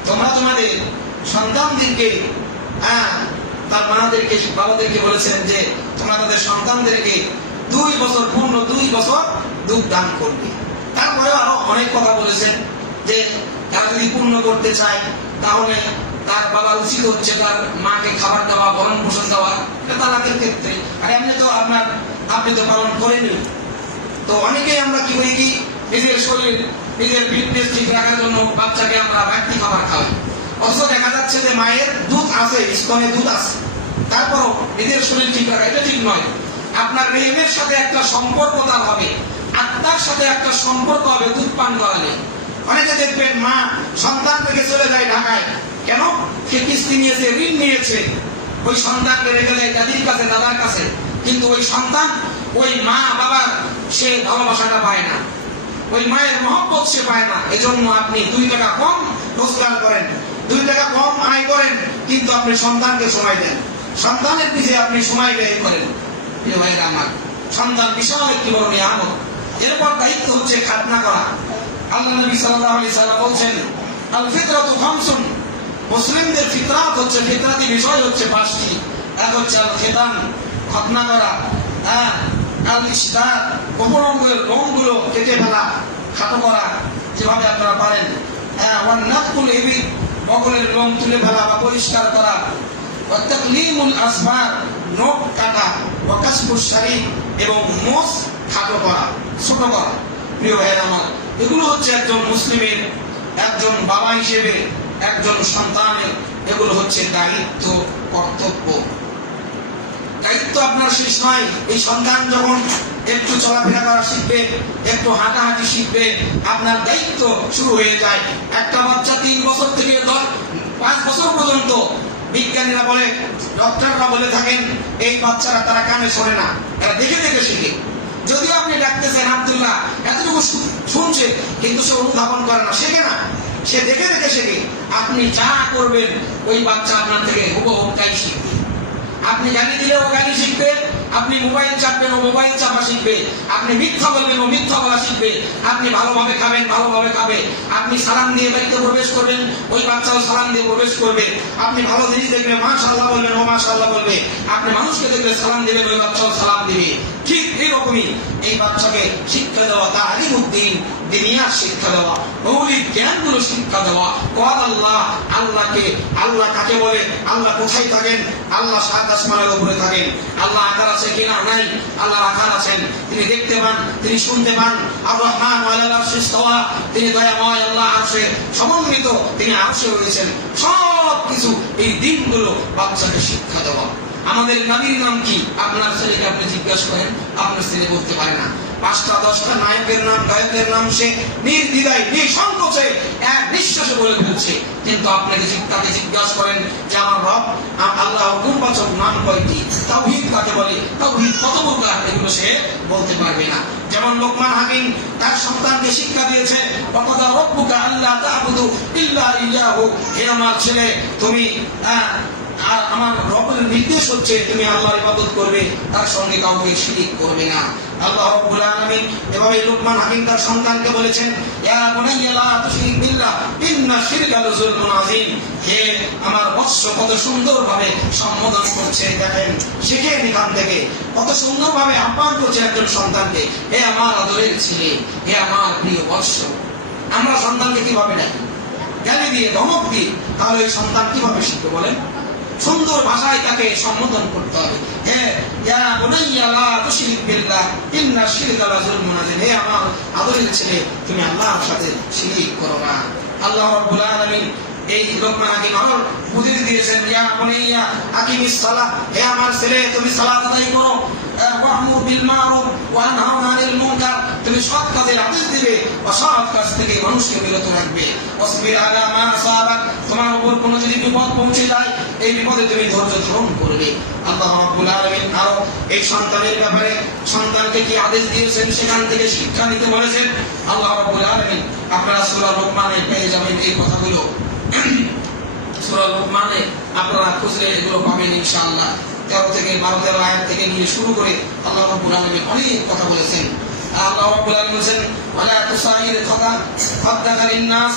তোমরা তোমাদের সন্তানদেরকে তার মাদেরকে, বাবাদেরকে বলেছেন যে তোমরা তাদের সন্তানদেরকে 2 বছর পূর্ণ 2 বছর দুধ দান করবে। তারপরে আরো অনেক কথা বলেছেন যে তারা যদি পূর্ণ করতে চায় তাহলে তার বাবার উচিত হচ্ছে তার মাকে খাবার দেওয়া, ভরণ পোষণ দেওয়া, তালাকের ক্ষেত্রে। আর এমনি তো আপনি তো পালন করেনি। তো অনেকেই আমরা কি করি, কি নিজের শরীর, নিজের ফিটনেস ঠিক রাখার জন্য বাচ্চাকে আমরা বাড়তি খাবার খাওয়াই, অথচ দেখা যাচ্ছে যে মায়ের দুধ আছে, স্তনে দুধ আছে, তারপরও নিজের শরীর ঠিক রাখা এটা ঠিক নয়। আপনার রেহেমের সাথে একটা সম্পর্ক তার হবে, আত্মার সাথে একটা সম্পর্ক হবে দুধ পান করালে। অনেকে দেখবেন মা সন্তান থেকে চলে যায় ঢাকায়, কেন? সে কিস্তি নিয়েছে, ঋণ নিয়েছে, ওই সন্তানকে রেখে যায় দাদির কাছে, দাদার কাছে, কিন্তু ওই সন্তান ওই মা বাবার সে ভালোবাসাটা পায় না, ওই মায়ের মহব্বত সে পায় না। এজন্য আপনি 2 টাকা কম রোজগার করেন, 2 টাকা কম আয় করেন, কিন্তু আপনি সন্তানকে সময় দেন, সন্তানের পিছে আপনি সময় ব্যয় করেন। প্রিয় ভাইরা আমার, সন্তান বিশাল একটি বড় নিয়ামত। এরপর দায়িত্ব হচ্ছে খাতনা করা। আল্লাহ নবী সাল্লাল্লাহু আলাইহি সাল্লাম বলেন, আল ফিতরাতু খামসুন। মুসলিমদের ফিতরাত হচ্ছে, ফিতরাতি বিষয় হচ্ছে 5টি। এক হচ্ছে আল খিতান, খাতনা করা, আল ইসদাদ, উপরঙ্গের লোমগুলো কেটে ফেলা, খাটো করা যেভাবে আপনারা পারেন, ওয়ান নাতকুল ইবিদ, বগলের লোম তুলে ফেলা বা পরিষ্কার করা, ওয়া তাকলিমুল আসফার, নখ কাটা, ওয়া কাসফুশ শারিব, এবং মোষ খাটো করা, ছোট করা। প্রিয় ভাইয়েরা আমার, এগুলো হচ্ছে একজন মুসলিমের, একজন বাবা হিসেবে, একজন সন্তানের এগুলো হচ্ছে দায়িত্ব, কর্তব্য। দায়িত্ব আপনার শেষ নয়। এই সন্তান যখন একটু চলাফেরা করা শিখবে, একটু হাঁটাহাঁটি শিখবে, আপনার দায়িত্ব শুরু হয়ে যায়। একটা বাচ্চা 3 বছর থেকে 5 বছর পর্যন্ত বিজ্ঞানীরা বলে, ডক্টররা বলে থাকেন, এই বাচ্চারা তারা কানে শোনে না, এরা দেখে দেখে শিখে। যদিও আপনি ডাকতেছেন আব্দুল্লাহ, এতটুকু শুনছে, কিন্তু সে অনুধাবন করে না, শেখে না, সে দেখে দেখে শেখে। আপনি যা করবেন ওই বাচ্চা আপনার থেকে হুবহু তাই শিখবে। আপনি গালি দিলে ও গালি শিখবে, আপনি মোবাইল চাপবেন ও মোবাইল চাপা শিখবে, আপনি মিথ্যা বলবেন ও মিথ্যা বলা শিখবে, আপনি ভালোভাবে খাবেন ভালোভাবে খাবে, আপনি সালাম দিয়ে বাড়িতে প্রবেশ করবেন ওই বাচ্চাও সালাম দিয়ে প্রবেশ করবে, আপনি ভালো জিনিস দেখবেন মাশাআল্লাহ বলবেন ও মাশাআল্লাহ বলবে, আপনি মানুষকে দেখলে সালাম দিবেন ওই বাচ্চাও সালাম দিবে। ঠিক এইরকমই এই বাচ্চাকে শিক্ষা দেওয়া, তালিমউদ্দিন, দুনিয়ার শিক্ষা দেওয়া, মৌলিক জ্ঞানগুলো শিক্ষা দেওয়া। কোন আল্লাহ, আল্লাহকে, আল্লাহ কাকে বলে, আল্লাহ কোথায় থাকেন, আল্লাহ 7 আসমানের উপরে থাকেন, আল্লাহ আকার আছে কিনা, নাই, আল্লাহ আকার আছেন, তিনি দেখতে পান, তিনি শুনতে পান। আর রহমান আলাল আরশি ইস্তাওয়া, তিনি দয়াময়, আল্লাহ আরশে সমন্বিত, তিনি আরশে রয়েছেন। সব কিছু এই দিনগুলো বাচ্চাকে শিক্ষা দেওয়া। আমাদের নবীর নাম কি? আপনার ছেলেকে আপনি জিজ্ঞাসা করেন, আপনার ছেলে বলতে পারে না। 5টা 10টা নায়কের নাম, গায়কের নাম সে নির্দ্বিধায়, নিঃসংকোচে, এক নিঃশ্বাসে বলে ফেলছে। কিন্তু আপনাকে তাকে জিজ্ঞাসা করেন যে আমার রব আল্লাহ গুণবাচক নাম কয়টি, তাওহীদ কাকে বলে, তাওহীদ কত প্রকার, এগুলো সে বলতে পারবে না। যেমন লোকমান হাকিম তার সন্তানকে শিক্ষা দিয়েছে, ওয়াকাদা রাব্বুকা আল্লা তা'বুদু ইল্লা ইয়্যাহু, হে আমার ছেলে তুমি আর আমার রবের নির্দেশ হচ্ছে তুমি আল্লাহর ইবাদত করবে, তার সঙ্গে কাউকে শিরিক করবে না। আল্লাহ রাব্বুল আলামিন এভাবে লুকমান হাকিম তার সন্তানকে বলেছেন, ইয়া বুনাইয়া লা তুশরিক বিল্লাহ ইন্না শিরকা লাযুলমুন আযীম। হে আমার বৎস, কত সুন্দরভাবে সম্বোধন করছে দেখেন, শিখে এখান থেকে কত সুন্দরভাবে আহ্বান করছে একজন সন্তানকে, হে আমার আদরের ছেলে, হে আমার প্রিয় বৎস। আমরা সন্তানকে কিভাবে ডাকি? গালি দিয়ে, ধমক দিয়ে। তাহলে ওই সন্তান কিভাবে শিখবে বলেন? সুন্দর ভাষায় তাকে সম্বোধন করতে হবে। হে ইয়া বুনাইয়া লা তুশরিক বিল্লাহ ইন্না শিরকা লাযুলমুন আযীম। হে আমার আদরের ছেলে, তুমি আল্লাহর সাথে শিরক করো না। আল্লাহ রাব্বুল আলামিন এই লোকমান হাকিম আরো বুঝিয়ে দিয়েছেন, ইয়া বুনাইয়া আকিমিস সালাহ। হে আমার ছেলে, তুমি সালাত আদায় করো। ওয়া'মুর বিল মা'রুফ ওয়া নাহু আনিল মুনকার। তুমি সৎ কাজের আদেশ দিবে, অসৎ কাজ থেকে মানুষকে বিরত রাখবে। ওয়াসবির আলা মা আসাবাক। তোমার উপর কোনো যদি বিপদ পৌঁছে যায়, এই বিপদে তুমি ধৈর্য ধারণ করবে। আল্লাহ রাব্বুল আলামিন আরো এই সন্তানের ব্যাপারে সন্তানকে কি আদেশ দিয়েছেন সেখান থেকে শিক্ষা নিতে বলেছেন। আল্লাহ রাব্বুল আলামিন আপনারা সূরা লুকমানে পেয়ে যাবেন এই কথাগুলো। সূরা লুকমানে আপনারা খুঁজলে এগুলো পাবেন ইনশাআল্লাহ। 13 থেকে 12 আয়াত থেকে নিয়ে শুরু করে আল্লাহ রাব্বুল আলামিন অনেক কথা বলেছেন। আল্লাহ রাব্বুল আলামিন বলেছেন, ওয়ালা তুসাইর খাদ্দাকা লিন-নাস।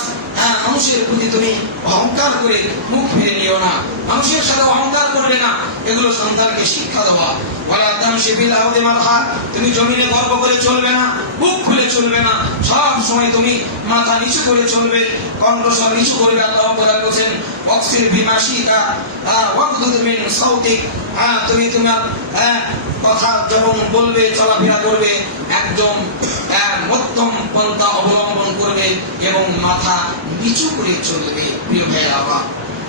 মানুষের প্রতি তুমি অহংকার করে মুখ ফিরে নিও না, মানুষের সাথে অহংকার করবে না, এগুলো সন্তানকে শিক্ষা দেওয়া। ওয়ালা তামশি ফিল আরদি মারহা। তুমি জমিনে গর্ব করে চলবে না, বুক খুলে চলবে না, সব সময় তুমি মাথা নিচু করে চলবে, কণ্ঠস্বর নিচু করবে। আল্লাহ রাব্বুল আলামিন বলেন, ওয়াকসির বিমাশিকা ওয়াগদুদ মিন সাউতিক। তুমি তোমার কথা যখন বলবে, চলাফেরা করবে, একদম মধ্যম পন্থা অবলম্বন করবে এবং মাথা নিচু করে চলবে। প্রিয় ভাইরা,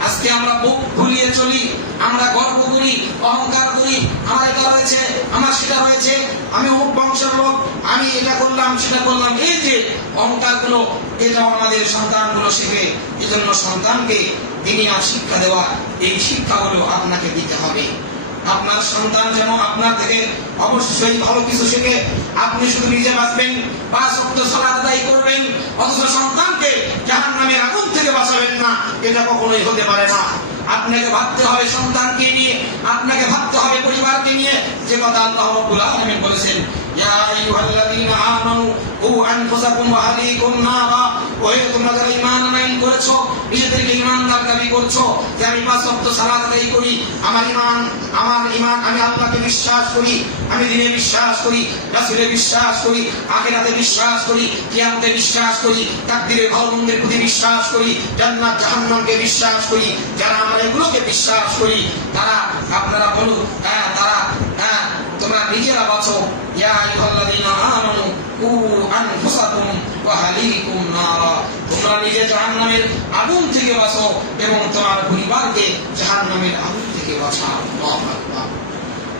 আজকে আমরা বুক ফুলিয়ে চলি, আমরা গর্ব করি, অহংকার করি, আমার এটা রয়েছে, আমার সেটা রয়েছে, আমি অমুক বংশের লোক, আমি এটা করলাম সেটা করলাম। এই যে অহংকার গুলো, এটাও আমাদের সন্তানগুলো শিখে। এই জন্য সন্তানকে দিনিয়া শিক্ষা দেওয়া, এই শিক্ষাগুলো আপনাকে দিতে হবে। আপনার সন্তান যেন আপনার থেকে অবশ্যই ভালো কিছু শিখে। আপনি শুধু নিজে বাঁচবেন, 5 ওয়াক্ত সালাত আদায় করবেন, অথচ সন্তানকে জাহান্নামের আগুন থেকে বাঁচাবেন না, এটা কখনোই হতে পারে না। আপনাকে ভাবতে হবে সন্তানকে নিয়ে, আপনাকে ভাবতে হবে পরিবারকে নিয়ে। যে কথা আল্লাহ রাব্বুল আলামিন বলেছেন, ইয়া আইয়ুহাল্লাযীনা আমানু কু আনফুসাকুম ওয়া আহলিকুম নারা। ওহে তোমরা যারা ঈমান আনয়ন করেছো, নিজেদেরকে ঈমানদার দাবি করছো যে আমি 5 ওয়াক্ত সালাত আদায় করি, আমার ঈমান আমি আল্লাহকে বিশ্বাস করি, আমি দ্বীনে বিশ্বাস করি, রাসূলে বিশ্বাস করি, আখিরাতে বিশ্বাস করি, কিয়ামতে বিশ্বাস করি, তাকদীরে ভালো-মন্দের প্রতি বিশ্বাস করি, জান্নাত জাহান্নামকে বিশ্বাস করি। যারা আমরা এগুলোকে বিশ্বাস করি, তারা আপনারা বলুন, তোমরা নিজেরা বাঁচো। ইয়া আইয়ুহাল্লাযীনা আমানু কু আনফুসাকুম ওয়া আহলিকুম নারা। তোমরা নিজে জাহান্নামের আগুন থেকে বাঁচো এবং তোমার পরিবারকে জাহান্নামের আগুন থেকে বাঁচাও। আল্লাহু আকবার।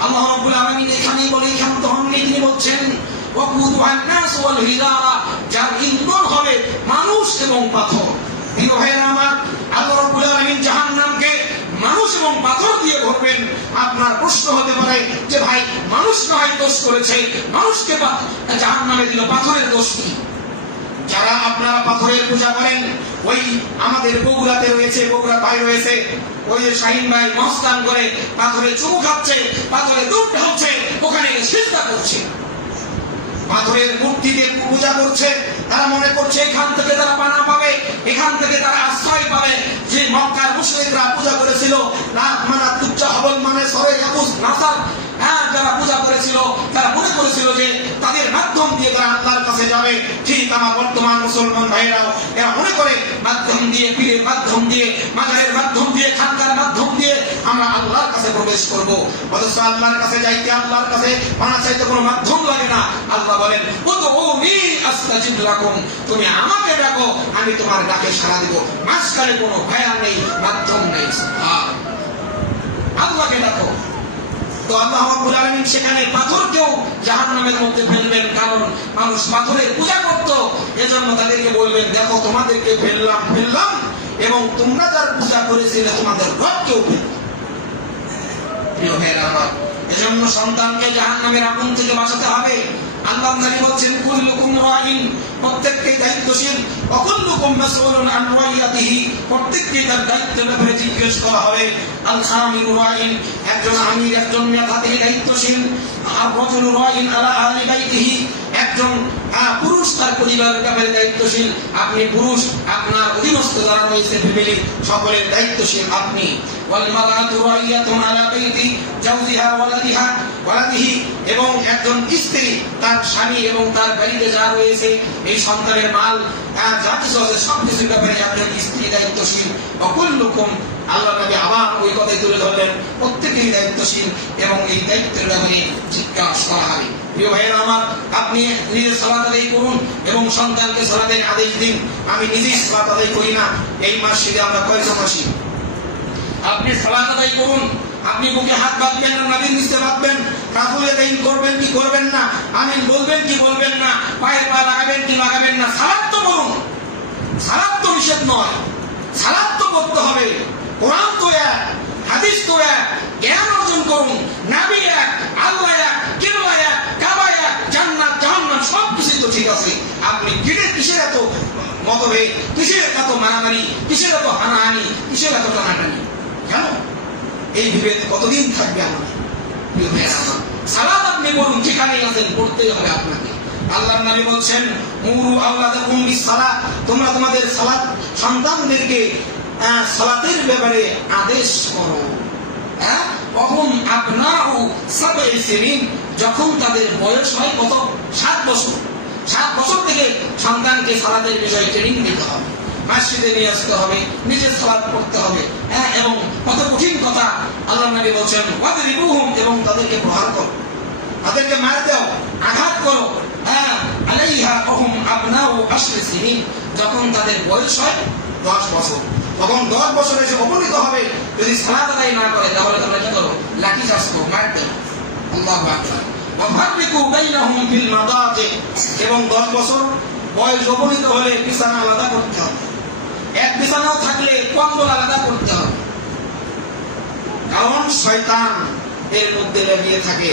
আল্লাহ রাব্বুল আলামিন এখানেই বলে ক্ষান্ত হননি, তিনি বলছেন ওয়াকুদুহান নাস ওয়াল হিজারা। যার ইন্ধন হবে মানুষ এবং পাথর। প্রিয় ভাইরা আমার, আল্লাহ রাব্বুল আলামিন জাহান্নামকে মানুষ এবং পাথর দিয়ে ভরবেন। আপনার প্রশ্ন হতে পারে যে ভাই, মানুষ না হয় দোষ করেছে, মানুষকে জাহান্নামে দিল, পাথরের দোষ কি? যারা আপনারা পাথরের পূজা করেন, ওই আমাদের বগুড়াতে রয়েছে, বগুড়া ভাই রয়েছে, ওই যে শাহিন ভাই মস্তান করে পাথরে চুমু খাচ্ছে, পাথরে দুধ ঢালছে, ওখানে সিজদা করছে, পাথরের মূর্তিতে পূজা করছে। তারা মনে করছে এখান থেকে তারা পানা পাবে, এখান থেকে তারা আশ্রয় পাবে। যে মক্কার মুশরিকরা পূজা করেছিল, লাত মানাত তুচ্চা হবল মানে সরে ইয়াকুস নাসার, যারা পূজা করেছিল, তারা মনে করেছিল যে তাদের মাধ্যম দিয়ে তারা আল্লাহর কাছে যাবে। ঠিক আমার বর্তমান মুসলমান ভাইরাও এরা মনে করে মাধ্যম দিয়ে, পীরের মাধ্যম দিয়ে, মাজারের মাধ্যম দিয়ে, খানকার মাধ্যম দিয়ে আমরা আল্লাহর কাছে প্রবেশ করব। অথচ আল্লাহর কাছে যাইতে, আল্লাহর কাছে পানা চাইতে কোনো মাধ্যম লাগে না। আল্লাহ বলেন, উদউনি আস্তাজিব লাকুম। তুমি আমাকে ডাকো, আমি তোমার ডাকে সাড়া দিব। মাঝখানে কোনো ভায়া নেই, মাধ্যম নেই। আল্লাহকে ডাকো। তো আল্লাহ রাব্বুল আলামিন সেখানে পাথরকেও জাহান্নামের মধ্যে ফেলবেন, কারণ মানুষ পাথরের পূজা করত। এজন্য তাদেরকে বলবেন, দেখো তোমাদেরকে ফেললাম এবং তোমরা যার পূজা করেছিলে তোমাদের রবকেও ফেললাম। প্রিয় ভাইরা আমার, এজন্য সন্তানকে জাহান্নামের আগুন থেকে বাঁচাতে হবে। আল্লাহর নবী বলেন কুল্লুকুম রাইন, প্রত্যেককেই দায়িত্বশীল, ওয়া কুল্লুকুম মাসউলুন আন রাইয়াতিহি, প্রত্যেককেই তার দায়িত্বের ব্যাপারে জিজ্ঞেস করা হবে। আল খামিরু রাইন, একজন আমির, একজন নেতা, তিনি দায়িত্বশীল। আর রাজুলু রাইন আলা আহলি বাইতিহি, একজন পুরুষ তার পরিবারের ব্যাপারে দায়িত্বশীল। আপনি পুরুষ, আপনার অধীনস্থ যারা রয়েছে ফ্যামিলি সকলের দায়িত্বশীল আপনি। ওয়াল মারাতু রাইয়াতুন আলা বাইতি জাওজিহা ওয়ালাদিহি, এবং একজন স্ত্রী তার স্বামী এবং তার বাড়িতে যা রয়েছে এই সন্তানের মাল যা কিছু আছে সবকিছুর ব্যাপারে একজন স্ত্রী দায়িত্বশীল। অকুল্লুকুম, আল্লাহ নবী আবার ওই কথাই তুলে ধরলেন, প্রত্যেকেই দায়িত্বশীল এবং এই দায়িত্বের ব্যাপারে জিজ্ঞাসা করা হবে। প্রিয় ভাইয়েরা আমার, আপনি নিজে সালাত আদায় করুন এবং সন্তানকে সালাতের আদেশ দিন। আমি নিজেই সালাত আদায় করি না, এই মাসে আমরা কয়েকজন আসি। আপনি সালাত আদায় করুন, আপনি বুকে হাত বাঁধবেন না, নবীর নিচে বাঁধবেন, কাকুলে দাইন করবেন কি করবেন না, আমিন বলবেন কি বলবেন না, পায়ে পা লাগাবেন কি লাগাবেন না, সালাত তো করুন। সালাত তো নিষেধ নয়, সালাত তো করতে হবে। কোরআন তো এক, হাদিস তো এক, জ্ঞান অর্জন করুন। নবী এক, আল্লাহ এক, কিবলা এক, কাবা এক, জান্নাত জাহান্নাম সবকিছু তো ঠিক আছে। আপনি কিসের এত মতভেদ, কিসের এত মারামারি, কিসের এত হানাহানি, কিসের এত টানাটানি? কেন এই বিভেদ কতদিন থাকবে আমাদের? সালাত আপনি করুন, যেখানেই আছেন পড়তেই হবে আপনাকে। আল্লাহর নবী বলছেন মুরু আওলাদাকুম বিসসালাত, তোমরা তোমাদের সালাত সন্তানদেরকে সালাতের ব্যাপারে আদেশ করো। ওহুম আবনাউ সাবঈ সিনিন, যখন তাদের বয়স হয় কত? 7 বছর। 7 বছর থেকে সন্তানকে সালাতের বিষয়ে ট্রেনিং দিতে হবে, মসজিদে নিয়ে আসতে হবে, নিজে সালাত পড়তে হবে। এবং কত কঠিন কথা আল্লাহর নবী বলছেন ওয়াদরিবুহুম, এবং তাদেরকে প্রহার করো, তাদেরকে মার দাও, আঘাত করো। আলাইহা ওহুম আবনাউ 10 সিনিন, যখন তাদের বয়স হয় 10 বছর, তখন 10 বছর এসে উপনীত হবে। যদি সালাত আদায় না করে তাহলে তোমরা কি করো? লাঠি চাষ করো, মার দাও। আল্লাহু আকবার। ওয়াফাররিকু বাইনাহুম ফিল মাদাজি, এবং 10 বছর বয়স উপনীত হলে বিছানা আলাদা করতে হবে। এক বিছানাও থাকলে কম্বল আলাদা করতে হবে, কারণ শয়তান এর মধ্যে লেগে থাকে।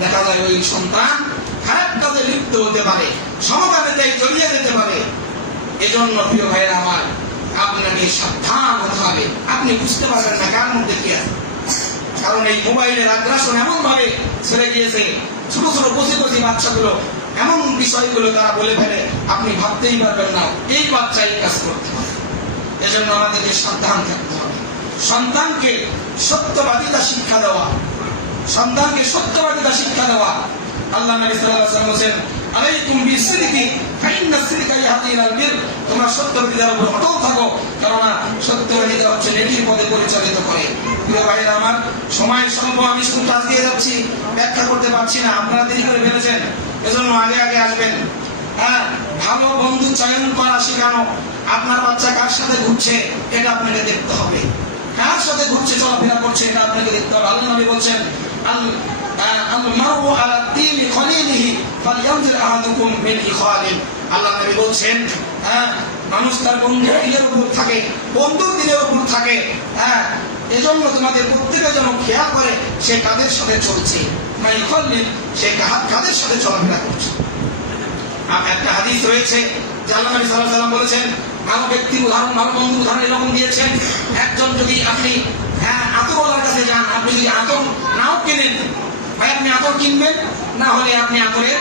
দেখা যায় ওই সন্তান খারাপ কাজে লিপ্ত হতে পারে, সমকামীতে জড়িয়ে যেতে পারে। এজন্য প্রিয় ভাইয়েরা আমার, আপনাকে সাবধান হতে হবে। আপনি বুঝতে পারবেন না কার মধ্যে কি আছে, কারণ এই মোবাইলের আগ্রাসন এমন ভাবে ছেড়ে গিয়েছে। ছোট ছোট কচি কচি বাচ্চাগুলো এমন বিষয়গুলো তারা বলে ফেলে, আপনি ভাবতেই পারবেন না এই বাচ্চা এই কাজ করতে হবে। এজন্য আমাদেরকে সাবধান থাকতে হবে। সন্তানকে সত্যবাদিতা শিক্ষা দেওয়া, সন্তানকে সত্যবাদিতা শিক্ষা দেওয়া। আল্লাহ নবী সাল্লাল্লাহু আলাইহি ওয়াসাল্লাম বলেন আলাইকুম বিসিদকি ফাইন্না সিদকা ইয়াহদি ইলাল বির, তোমরা সত্যবাদিতার উপর অটল থাকো, কারণ সত্যবাদিতা হচ্ছে নেকির পথে পরিচালিত করে। প্রিয় ভাইরা আমার, সময় স্বল্প, আমি শুধু কাজ দিয়ে যাচ্ছি, ব্যাখ্যা করতে পারছি না। আপনারা দেরি করে ফেলেছেন, এজন্য আগে আগে আসবেন। ভালো বন্ধু চয়ন করা শেখানো। আপনার বাচ্চা কার সাথে ঘুরছে এটা আপনাকে দেখতে হবে, কার সাথে ঘুরছে চলাফেরা করছে এটা আপনাকে দেখতে হবে। আল্লাহ নবী বলছেন আল-মারউ আলা দীনি খলিলিহি ফালইয়ানজির আহাদুকুম মিন ইখালিন। আল্লাহ নবী বলছেন মানুষ তার বন্ধুর দিনের উপর থাকে, বন্ধুর দিনের উপর থাকে। এজন্য তোমাদের প্রত্যেকে যেন খেয়াল করে সে কাদের সাথে চলছে, মানে ইখালিন, সে কাদের সাথে চলাফেরা করছে। একটা হাদিস রয়েছে যে আল্লাহ নবী সাল্লাল্লাহু আলাইহি ওয়াসাল্লাম বলেছেন, ভালো ব্যক্তির উদাহরণ, ভালো বন্ধুর উদাহরণ এরকম দিয়েছেন। একজন যদি আপনি আতরওয়ালার কাছে যান, আপনি যদি আতর নাও কেনেন, ভাই আপনি আতর কিনবেন, না হলে আপনি আতরের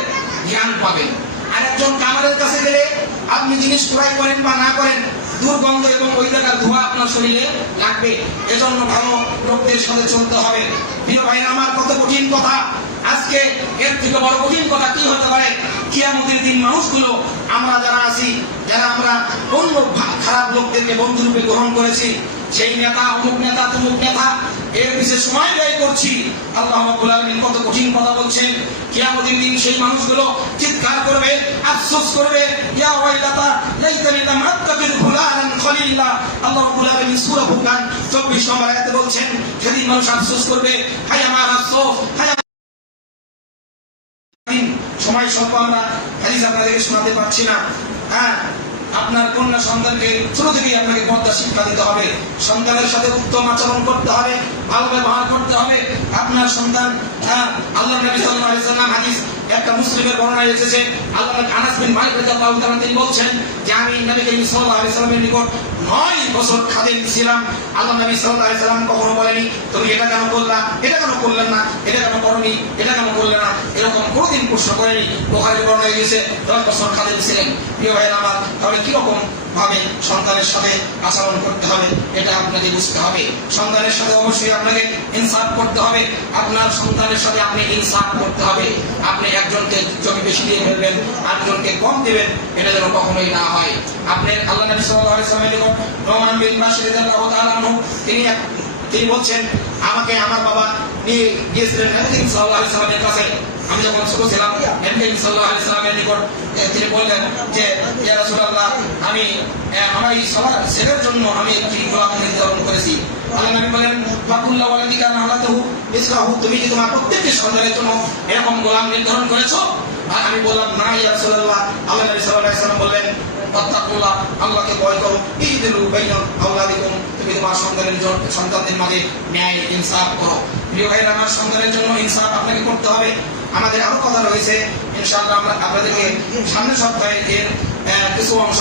জ্ঞান পাবেন। আর একজন কামারের কাছে গেলে আপনি জিনিস ক্রয় করেন বা না করেন, দুর্গন্ধ এবং ওই জায়গার ধোঁয়া আপনার শরীরে লাগবে। এজন্য ভালো লোকদের সাথে চলতে হবে। প্রিয় ভাই আমার, কত কঠিন কথা। আজকে এর থেকে বড় কঠিন কথা কি হতে পারে? কিয়ামতের দিন মানুষগুলো, আমরা যারা আছি, যারা আমরা অন্য খারাপ লোকদেরকে বন্ধু রূপে গ্রহণ করেছি, সেই নেতা অমুক নেতা তমুক নেতা, এর পিছনে সময় ব্যয় করছি। আল্লাহ রাব্বুল আলামিন কত কঠিন কথা বলছেন। কিয়ামতের দিন সেই মানুষগুলো চিৎকার করবে, আফসোস করবে, ইয়া ওয়াইলাতা লাইতানি লাম আত্তাকির ফুলানান খলিলা। আল্লাহ রাব্বুল আলামিন সূরা ফুরকান 24 নম্বর আয়াতে বলছেন, সেদিন মানুষ আফসোস করবে, হায় আমার আফসোস, হায়। সময় স্বল্প, আমরা হাদিস আপনাদেরকে শোনাতে পারছি না। আপনার কন্যা সন্তানকে ছোট থেকেই আপনাকে পর্দা শিক্ষা দিতে হবে। সন্তানের সাথে উত্তম আচরণ করতে হবে, ভালো ব্যবহার করতে হবে। আপনার সন্তান, আল্লাহ নবী সাল্লাল্লাহু আলাইহি ওয়াসাল্লাম হাদিস একটা মুসলিমের বর্ণনায় এসেছে আল্লাহ আনাস বিন মালিক রাদিয়াল্লাহু তাআলা তিনি বলছেন যে আমি নবী করিম সাল্লাল্লাহু আলাইহি ওয়াসাল্লামের নিকট 9 বছর খাদেম ছিলাম। আল্লাহ নবী সাল্লাল্লাহু আলাইহি ওয়াসাল্লাম কখনো বলেনি তুমি এটা কেন করলা, এটা কেন করলেন না, এটা কেন করনি, এটা কেন করলে না, এরকম কোনোদিন প্রশ্ন করেনি। বুখারীর বর্ণনায় এসেছে 10 বছর খাদেম ছিলেন। প্রিয় ভাইরা আমার, তবে কিরকম ভাবে সন্তানের সাথে আচরণ করতে হবে এটা আপনাকে বুঝতে হবে। সন্তানের সাথে অবশ্যই আপনাকে ইনসাফ করতে হবে। আপনার সন্তানের সাথে আপনি ইনসাফ করতে হবে। আপনি একজনকে জমি বেশি দিয়ে ফেলবেন, আরেকজনকে কম দিবেন, এটা যেন কখনোই না হয়। আপনি আল্লাহ নবী সাল্লাল্লাহু আলাইহি ওয়াসাল্লামের নিকট নোমান বিন বাশির রাদিয়াল্লাহু তাআলা আনহু তিনি বলছেন আমাকে আমার বাবা নিয়ে গিয়েছিলেন নবী করিম সাল্লাল্লাহু আলাইহি ওয়াসাল্লামের কাছে। আমি যখন ছোট ছিলাম নবী করিম সাল্লাল্লাহু আলাইহি ওয়াসাল্লামের নিকট তিনি বললেন যে ইয়া রাসূলুল্লাহ আমি আমার এই সবার ছেলের জন্য আমি একটি গোলাম নির্ধারণ করেছি। আল্লাহ নবী বলেন ফাকুল্লা ওয়ালাদিকা নাহালাতহু ইসরাহু, তুমি কি তোমার প্রত্যেকটি সন্তানের জন্য এরকম গোলাম নির্ধারণ করেছো? আর আমি বললাম না ইয়া রাসূলুল্লাহ। আল্লাহ নবী সাল্লাল্লাহু আলাইহি ওয়াসাল্লাম বললেন তাকুল্লাহ, আল্লাহকে ভয় করো, ইদিলু বাইনা আওলাদিকুম, তুমি তোমার সন্তানদের মাঝে ন্যায় ইনসাফ করো। প্রিয় ভাইরা আমার, সন্তানের জন্য ইনসাফ আপনাকে করতে হবে। আমাদের আরো কথা রয়েছে, ইনশাআল্লাহ আমরা আপনাদেরকে সামনের সপ্তাহে এর কিছু অংশ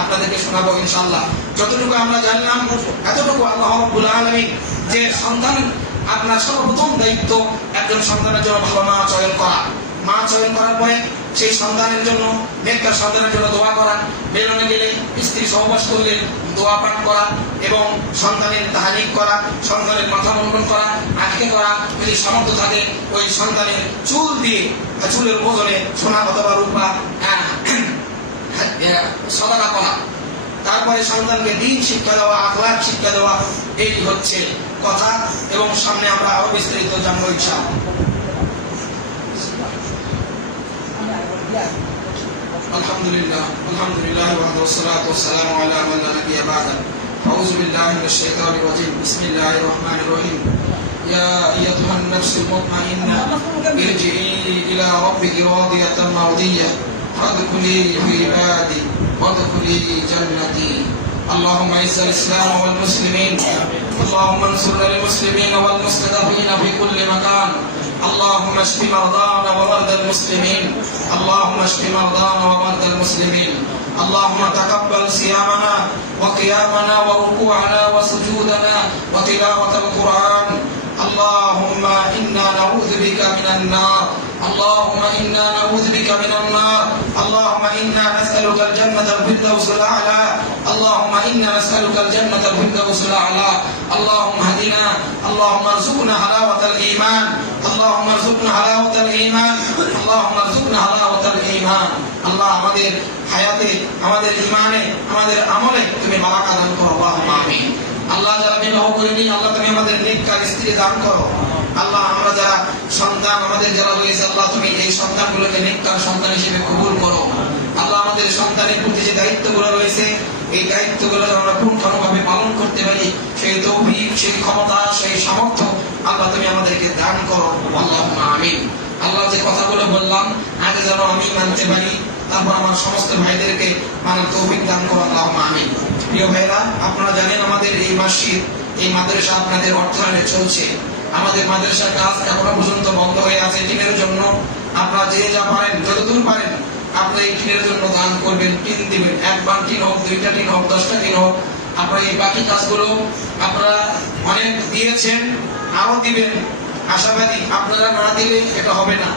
আপনাদেরকে শোনাবো ইনশাআল্লাহ। যতটুকু আমরা জানলাম এতটুকু আল্লাহ রাব্বুল আলামিন যে সন্তান আপনার সর্বপ্রথম দায়িত্ব একজন সন্তানের জন্য ভালো মা চয়ন করা। মা চয়ন করার পরে সেই সন্তানের জন্য নেককার সন্তানের জন্য দোয়া করা, বেরোনে গেলে স্ত্রী সহবাস করলে দোয়া পাঠ করা এবং সন্তানের তাহানিক করা, সন্তানের মাথা মুন্ডন করা, আটকে করা, যদি সামর্থ্য থাকে ওই সন্তানের চুল দিয়ে চুলের ওজনে সোনা অথবা রূপা সদাকা করা। তারপরে সন্তানকে দিন শিক্ষা দেওয়া, আখলাক শিক্ষা দেওয়া, এই হচ্ছে কথা। এবং সামনে আমরা আরো বিস্তারিত জানবো ইনশাআল্লাহ। আলহামদুলিল্লাহ ওয়াসসালাতু ওয়াসসালামু আলা মান লা নাবিয়্যা বা'দা। আউযু বিল্লাহি মিনাশ শাইতানির রাজীম। বিসমিল্লাহির রহমানির রহিম। ইয়া আইয়ুহান নাফসুল মুতমাইন্নাহ ইরজিই ইলা রাব্বিকি রাদিয়াতান মারদিyyah ফাদখুলি ফি ইবাদি ওয়াদখুলি জান্নাতি। اللهم اعز الاسلام والمسلمين، اللهم انصر المسلمين والمستضعفين في كل مكان، اللهم اشف مرضانا ومرضى المسلمين، اللهم اشف مرضانا ومرضى المسلمين، اللهم تقبل صيامنا وقيامنا وركوعنا وسجودنا وتلاوة القرآن. اللهم إنا نعوذ بك من النار، اللهم إنا نعوذ بك من النار، اللهم إنا نسألك الجنة الفردوس الأعلى، اللهم إنا نسألك الجنة الفردوس الأعلى. اللهم اهدنا، اللهم ارزقنا حلاوة الإيمان، اللهم ارزقنا حلاوة الإيمان، اللهم ارزقنا حلاوة الإيمان. আল্লাহ আমাদের হায়াতে, আমাদের ঈমানে, আমাদের আমলে তুমি বারাকা দান করো, আল্লাহুম্মা আমিন। আল্লাহ যারা বিবাহ করেনি, আল্লাহ তুমি আমাদের নেককার স্ত্রী দান করো। আল্লাহ আমরা যারা সন্তান আমাদের যারা রয়েছে, আল্লাহ তুমি এই সন্তানগুলোকে নেককার সন্তান হিসেবে কবুল করো। আল্লাহ আমাদের সন্তানের প্রতি যে দায়িত্বগুলো রয়েছে, এই দায়িত্বগুলো আমরা পুঙ্খানুভাবে পালন করতে পারি, সেই তৌফিক, সেই ক্ষমতা, সেই সামর্থ্য আল্লাহ তুমি আমাদেরকে দান করো, আল্লাহুম্মা আমিন। আল্লাহ যে কথাগুলো বললাম আগে যেন আমি মানতে পারি, তারপর আমার সমস্ত ভাইদেরকে মানার তৌফিক দান করো, আল্লাহুম্মা আমিন। প্রিয় ভাইরা, আপনারা জানেন আমাদের এই মসজিদ, এই মাদ্রাসা আপনাদের অর্থায়নে চলছে। আমাদের মাদ্রাসার কাজ এখনো পর্যন্ত বন্ধ হয়ে আছে টিনের জন্য। আপনারা যে যা পারেন, যতদূর পারেন আপনারা এই টিনের জন্য দান করবেন, টিন দিবেন। 1 বান টিন হোক, 2টা টিন হোক, 10টা টিন হোক। আপনারা এই বাকি কাজগুলো আপনারা অনেক দিয়েছেন, আরো দিবেন। আশাবাদী আপনারা না দিলে এটা হবে না।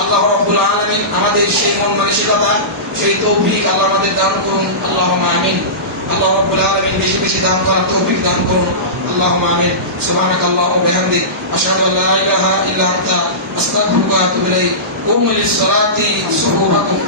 আল্লাহ রাব্বুল আলামিন আমাদের সেই মন মানসিকতা, সেই তৌফিক আল্লাহ আমাদের দান করুন, আল্লাহুম্মা আমিন। আল্লাহ রাব্বুল আলামিন বেশি বেশি দান করার তৌফিক দান করুন, আল্লাহুম্মা আমিন। সুবহানাকাল্লাহু ওয়া বিহামদিক, আশহাদু আল্লা ইলাহা ইল্লা আনতা, আস্তাগফিরুকা ওয়া আতুবু ইলাইক। কুমু লিস-সালাতি সুবহানাকুম।